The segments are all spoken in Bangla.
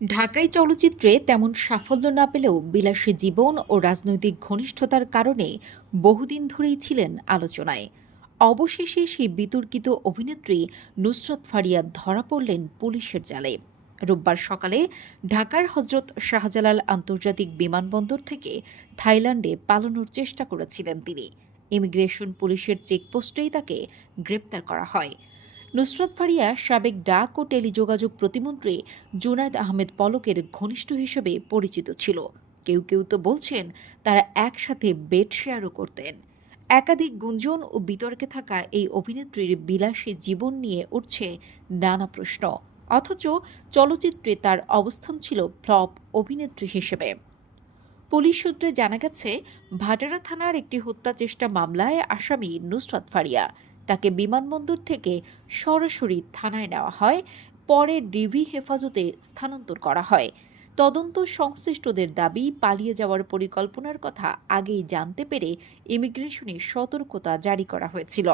ঢাকাই চলচ্চিত্রে তেমন সাফল্য না পেলেও বিলাসী জীবন ও রাজনৈতিক ঘনিষ্ঠতার কারণে বহুদিন ধরেই ছিলেন আলোচনায়। অবশেষে সেই বিতর্কিত অভিনেত্রী নুসরাত ফারিয়া ধরা পড়লেন পুলিশের জালে। রোববার সকালে ঢাকার হজরত শাহজালাল আন্তর্জাতিক বিমানবন্দর থেকে থাইল্যান্ডে পালানোর চেষ্টা করেছিলেন তিনি। ইমিগ্রেশন পুলিশের চেকপোস্টেই তাকে গ্রেপ্তার করা হয়। নুসরাত ফারিয়া সাবেক ডাক ও টেলিযোগাযোগ প্রতিমন্ত্রী জুনায়েদ আহমেদ পলকের ঘনিষ্ঠ হিসেবে পরিচিত ছিল। কেউ কেউ তো বলছেন তারা একসাথে বেড শেয়ারও করতেন। একাধিক গুঞ্জন ও বিতর্কে থাকা এই অভিনেত্রীর বিলাসী জীবন নিয়ে উঠছে নানা প্রশ্ন। অথচ চলচ্চিত্রে তার অবস্থান ছিল ফ্লপ অভিনেত্রী হিসেবে। পুলিশ সূত্রে জানা গেছে, ভাটারা থানার একটি হত্যা চেষ্টা মামলায় আসামি নুসরাত ফারিয়া। তাকে বিমানবন্দর থেকে সরাসরি থানায় নেওয়া হয়, পরে ডিবি হেফাজতে স্থানান্তর করা হয়। তদন্ত সংশ্লিষ্টদের দাবি, পালিয়ে যাওয়ার পরিকল্পনার কথা আগেই জানতে পেরে ইমিগ্রেশনে সতর্কতা জারি করা হয়েছিল।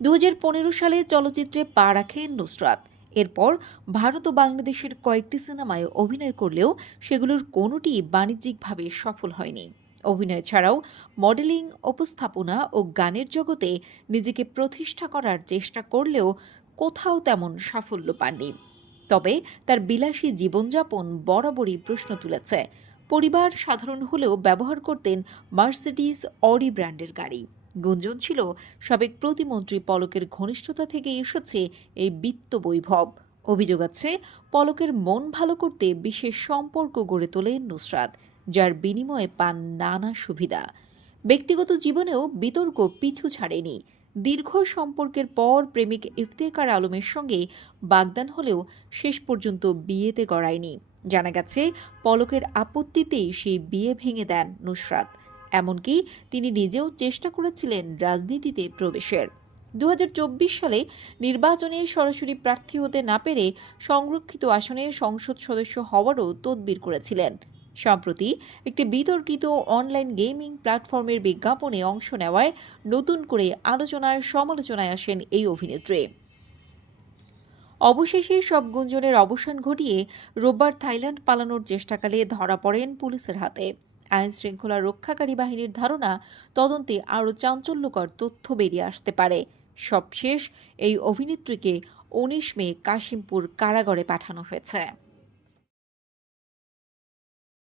২০১৫ সালে চলচ্চিত্রে পা রাখেন নুসরাত। এরপর ভারত ও বাংলাদেশের কয়েকটি সিনেমায় অভিনয় করলেও সেগুলোর কোনোটিই বাণিজ্যিকভাবে সফল হয়নি। অভিনয় ছাড়াও মডেলিং, উপস্থাপনা ও গানের জগতে নিজেকে প্রতিষ্ঠা করার চেষ্টা করলেও কোথাও তেমন সাফল্য পাননি। তবে তার বিলাসী জীবনযাপন বরাবরই প্রশ্ন তুলেছে। পরিবার সাধারণ হলেও ব্যবহার করতেন মার্সিডিজ, অডি ব্র্যান্ডের গাড়ি। গুঞ্জন ছিল সাবেক প্রতিমন্ত্রী পলকের ঘনিষ্ঠতা থেকে এসেছে এই বিত্ত বৈভব। অভিযোগ আছে, পলকের মন ভালো করতে বিশেষ সম্পর্ক গড়ে তোলেন নুসরাত, যার বিনিময়ে পান নানা সুবিধা। ব্যক্তিগত জীবনেও বিতর্ক পিছু ছাড়েনি। দীর্ঘ সম্পর্কের পর প্রেমিক ইফতেখার আলমের সঙ্গে বাগদান হলেও শেষ পর্যন্ত বিয়েতে গড়ায়নি। জানা গেছে, পলকের আপত্তিতেই সেই বিয়ে ভেঙে দেন নুসরাত। এমনকি তিনি নিজেও চেষ্টা করেছিলেন রাজনীতিতে প্রবেশের। ২০২৪ সালে নির্বাচনে সরাসরি প্রার্থী হতে না পেরে সংরক্ষিত আসনে সংসদ সদস্য হওয়ারও তদবির করেছিলেন। সম্প্রতি একটি বিতর্কিত অনলাইন গেমিং প্ল্যাটফর্মের বিজ্ঞাপনে অংশ নেওয়ায় নতুন করে আলোচনায় সমালোচনায় আসেন এই অভিনেত্রী। অবশেষে সব গুঞ্জনের অবসান ঘটিয়ে রোববার থাইল্যান্ড পালানোর চেষ্টাকালে ধরা পড়েন পুলিশের হাতে। আইন শৃঙ্খলা রক্ষাকারী বাহিনীর ধারণা, তদন্তে আরও চাঞ্চল্যকর তথ্য বেরিয়ে আসতে পারে। সবশেষ এই অভিনেত্রীকে ১৯ মে কাশিমপুর কারাগারে পাঠানো হয়েছে।